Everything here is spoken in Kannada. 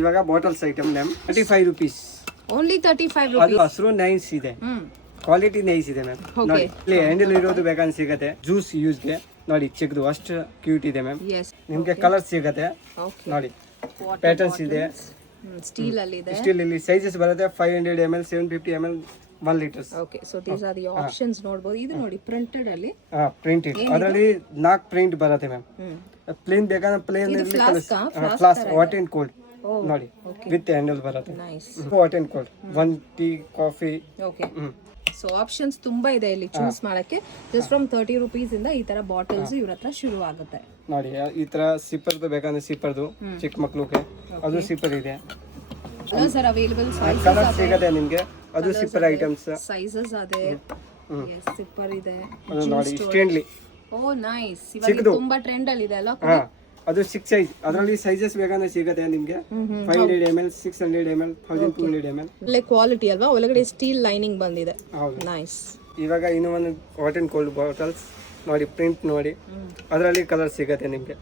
ಇವಾಗ bottles item ma'am 35 rupees. Only 35 ಅದು rupees. ಹಸಿರು ನೈಸ್ ಇದೆ, ಕ್ವಾಲಿಟಿ ನೈಸ್ ಇದೆ ಮ್ಯಾಮ್. ನೋಡಿ ಇಲ್ಲಿ ಹ್ಯಾಂಡಲ್ ಇರೋದು ಬೇಕಂತ ಸಿಗತ್ತೆ, ಜ್ಯೂಸ್ ಯೂಸ್ಗೆ ನೋಡಿ ಚಿಕ್ಕದು ಅಷ್ಟು ಕ್ಯೂಟ್ ಇದೆ ಮ್ಯಾಮ್. Yes. ನಿಮ್ಗೆ ಕಲರ್ ಸಿಗತ್ತೆ Okay. ನೋಡಿ, ಪ್ಯಾಟರ್ನ್ಸ್ ಇದೆ. ಸ್ಟೀಲ್ ಅಲ್ಲಿ ಇದೆ. ಸ್ಟಿಲ್ ಇಲ್ಲಿ ಸೈಜಸ್ ಬರುತ್ತೆ 500 ml, 750 ml, 1 litres. Okay, so these are the options ನೋಡಬಹುದು. ಇದು ನೋಡಿ ಪ್ರಿಂಟೆಡ್ ಅಲ್ಲಿ. ಪ್ರಿಂಟೆಡ್, ಅದರಲ್ಲಿ 4 ಪ್ರಿಂಟ್ ಬರುತ್ತೆ ಮ್ಯಾಮ್. ಪ್ಲೇನ್ ಬೇಕಾದ್ರೆ plain flask hot and cold ನೋಡಿ ವಿತ್ ಹ್ಯಾಂಡಲ್ ಬರುತ್ತೆ. Nice. Hot and cold 1 tea coffee. Okay, so options ತುಂಬಾ ಇದೆ ಇಲ್ಲಿ ಚೂಸ್ ಮಾಡಕ್ಕೆ. ಜಸ್ಟ್ ಫ್ರಮ್ 30 rupees ಇಂದ ಈ ತರ ಬಾಟಲ್ಸ್ ಇವ್ರ ಹತ್ರ ಶುರು ಆಗುತ್ತೆ. ನೋಡಿ ಈ ತರ ಸಿಪ್ಪರ್ದು ಬೇಕಂದ್ರೆ ಸಿಪ್ಪರ್ದು ಚಿಕ್ಕ ಮಕ್ಳಿಗೆ ಅದು ಸಿಪ್ಪರ್ ಇದೆ. ಕಲರ್ಸ್ ಆರ್ ಅವೈಲೇಬಲ್, ಕಲರ್ ಸಿಗತ್ತೆ ನಿಮ್ಗೆ, ಅದು ಸಿಪ್ಪರ್ ಐಟಮ್ಸ್ ಸೈಜಸ್ ಅದೇ. ಎಸ್, ಸಿಪ್ಪರ್ ಇದೆ. ಅದು ನೋಡಿ ಸ್ಟ್ಯಾಂಡ್ಲಿ. ಓ ನೈಸ್, ಇವಾಗ ತುಂಬಾ ಟ್ರೆಂಡ್ ಅಲ್ಲಿ ಇದೆ ಅಲ್ಲ. ಅದು 6 ಸೈಜ್, ಅದರಲ್ಲಿ ಸೈಜಸ್ ಬೇಕಂದ್ರೆ ಸಿಗತ್ತೆ ನಿಮ್ಗೆ 500 ml, 600 ml, 1200 ml. ಒಳ್ಳೆ ಕ್ವಾಲಿಟಿ ಅಲ್ವಾ, ಒಳಗಡೆ ಸ್ಟೀಲ್ ಲೈನಿಂಗ್ ಬಂದಿದೆ. ನೈಸ್. ಇವಾಗ ಇನ್ನೂ ಒಂದು ವಾಟ್ ಅಂಡ್ ಕೋಲ್ಡ್ ಬಾಟಲ್ಸ್ ನೋಡಿ, ಪ್ರಿಂಟ್ ನೋಡಿ, ಅದರಲ್ಲಿ ಕಲರ್ ಸಿಗತ್ತೆ ನಿಮ್ಗೆ.